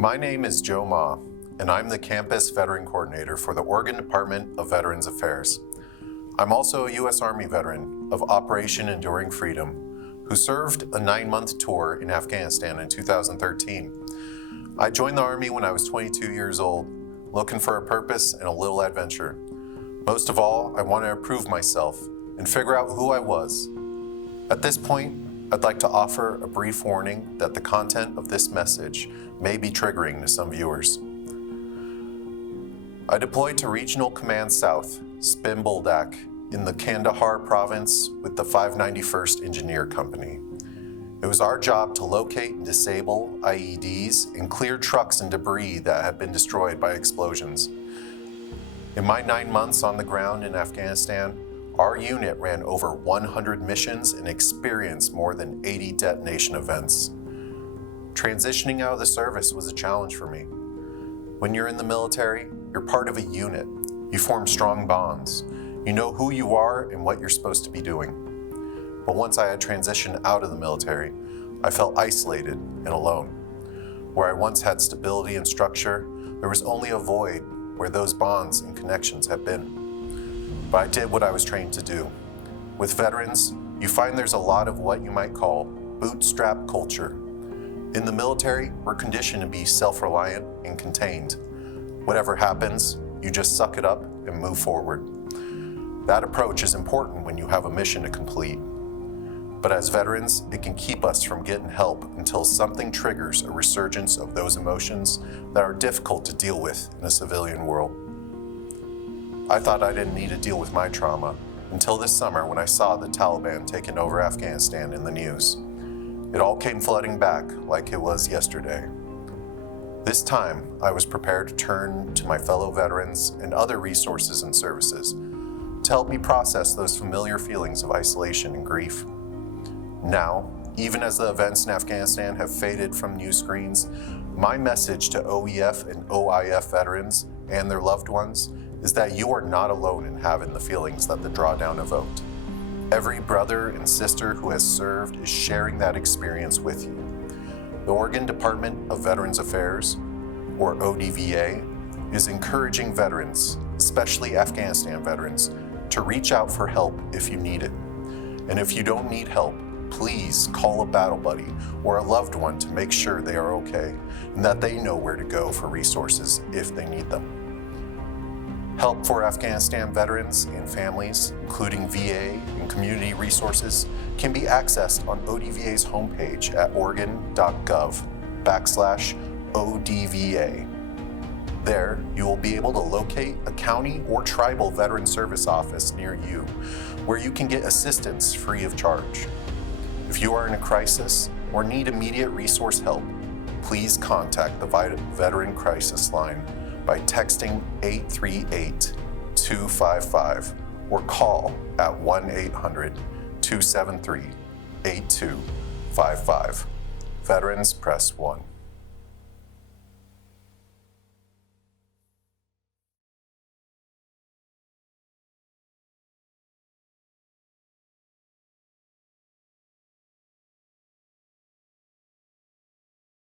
My name is Joe Mah, and I'm the Campus Veteran Coordinator for the Oregon Department of Veterans Affairs. I'm also a U.S. Army veteran of Operation Enduring Freedom, who served a 9-month tour in Afghanistan in 2013. I joined the Army when I was 22 years old, looking for a purpose and a little adventure. Most of all, I wanted to prove myself and figure out who I was. At this point, I'd like to offer a brief warning that the content of this message may be triggering to some viewers. I deployed to Regional Command South, Spin Boldak, in the Kandahar province with the 591st Engineer Company. It was our job to locate and disable IEDs and clear trucks and debris that had been destroyed by explosions. In my 9 months on the ground in Afghanistan, our unit ran over 100 missions and experienced more than 80 detonation events. Transitioning out of the service was a challenge for me. When you're in the military, you're part of a unit. You form strong bonds. You know who you are and what you're supposed to be doing. But once I had transitioned out of the military, I felt isolated and alone. Where I once had stability and structure, there was only a void where those bonds and connections had been. But I did what I was trained to do. With veterans, you find there's a lot of what you might call bootstrap culture. In the military, we're conditioned to be self-reliant and contained. Whatever happens, you just suck it up and move forward. That approach is important when you have a mission to complete. But as veterans, it can keep us from getting help until something triggers a resurgence of those emotions that are difficult to deal with in a civilian world. I thought I didn't need to deal with my trauma until this summer when I saw the Taliban taking over Afghanistan in the news. It all came flooding back like it was yesterday. This time, I was prepared to turn to my fellow veterans and other resources and services to help me process those familiar feelings of isolation and grief. Now, even as the events in Afghanistan have faded from news screens, my message to OEF and OIF veterans and their loved ones is that you are not alone in having the feelings that the drawdown evoked. Every brother and sister who has served is sharing that experience with you. The Oregon Department of Veterans Affairs, or ODVA, is encouraging veterans, especially Afghanistan veterans, to reach out for help if you need it. And if you don't need help, please call a battle buddy or a loved one to make sure they are okay and that they know where to go for resources if they need them. Help for Afghanistan veterans and families, including VA and community resources, can be accessed on ODVA's homepage at oregon.gov/ODVA. There, you will be able to locate a county or tribal veteran service office near you, where you can get assistance free of charge. If you are in a crisis or need immediate resource help, please contact the Veteran Crisis Line by texting 838-255 or call at 1-800-273-8255. Veterans, press 1.